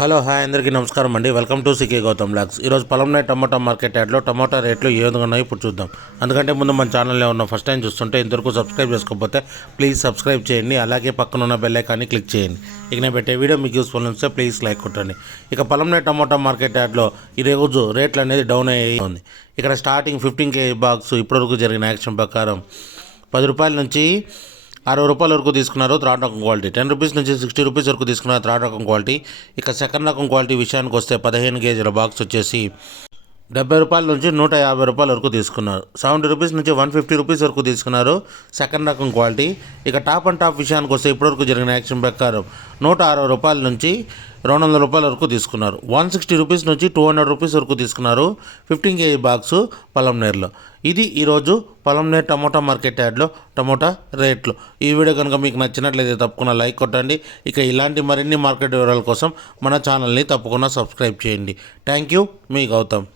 Hello hi అందరికీ నమస్కారం అండి. Welcome to C K Gautam blogs. ఈరోజు పొలంనే టమోటా మార్కెట్ యార్డ్లో టమోటా రేట్లు ఏ విధంగా ఉన్నాయో ఇప్పుడు చూద్దాం. అందుకంటే ముందు మన ఛానల్లో ఉన్న ఫస్ట్ టైం చూస్తుంటే ఇంతవరకు సబ్స్క్రైబ్ చేసుకోకపోతే ప్లీజ్ సబ్స్క్రైబ్ చేయండి. అలాగే పక్కన ఉన్న బెల్ ఐకాన్ని క్లిక్ చేయండి. ఇక నేను పెట్టే వీడియో మీకు యూస్ఫుల్ అనిపిస్తే ప్లీజ్ లైక్ కొట్టండి. ఇక పొలంనే టమోటా మార్కెట్ యార్డ్లో ఈరోజు రేట్లు అనేది డౌన్ అయ్యి ఉంది. ఇక్కడ స్టార్టింగ్ 15 kg బాక్స్ ఇప్పటివరకు జరిగిన యాక్షన్ ప్రకారం 10 రూపాయల నుంచి 60 రూపాయల వరకు తీసుకున్నారు థర్డ్ రకం క్వాలిటీ. 10 రూపీస్ నుంచి 60 రూపీస్ వరకు తీసుకున్నారు థర్డ్ రకం క్వాలిటీ. ఇక సెకండ్ రకం క్వాలిటీ విషయానికి వస్తే 15 kgల బాక్స్ వచ్చేసి 70 రూపాయల నుంచి 150 రూపాయల వరకు తీసుకున్నారు. 70 రూపీస్ నుంచి 150 రూపీస్ వరకు తీసుకున్నారు సెకండ్ రకం క్వాలిటీ. ఇక టాప్ అండ్ టాప్ విషయానికి వస్తే ఇప్పటివరకు జరిగిన యాక్షన్ ప్రకారం 160 రూపాయల నుంచి 200 రూపాయల వరకు తీసుకున్నారు. 160 రూపీస్ నుంచి 200 రూపీస్ వరకు తీసుకున్నారు 15 kg బాక్సు పొలంనేరులో. ఇది ఈరోజు పొలంనేరు టమోటా మార్కెట్ యార్డ్లో టమోటా రేట్లు. ఈ వీడియో కనుక మీకు నచ్చినట్లయితే తప్పకుండా లైక్ కొట్టండి. ఇక ఇలాంటి మరిన్ని మార్కెట్ వివరాల కోసం మన ఛానల్ని తప్పకుండా సబ్స్క్రైబ్ చేయండి. థ్యాంక్ యూ, మీ గౌతమ్.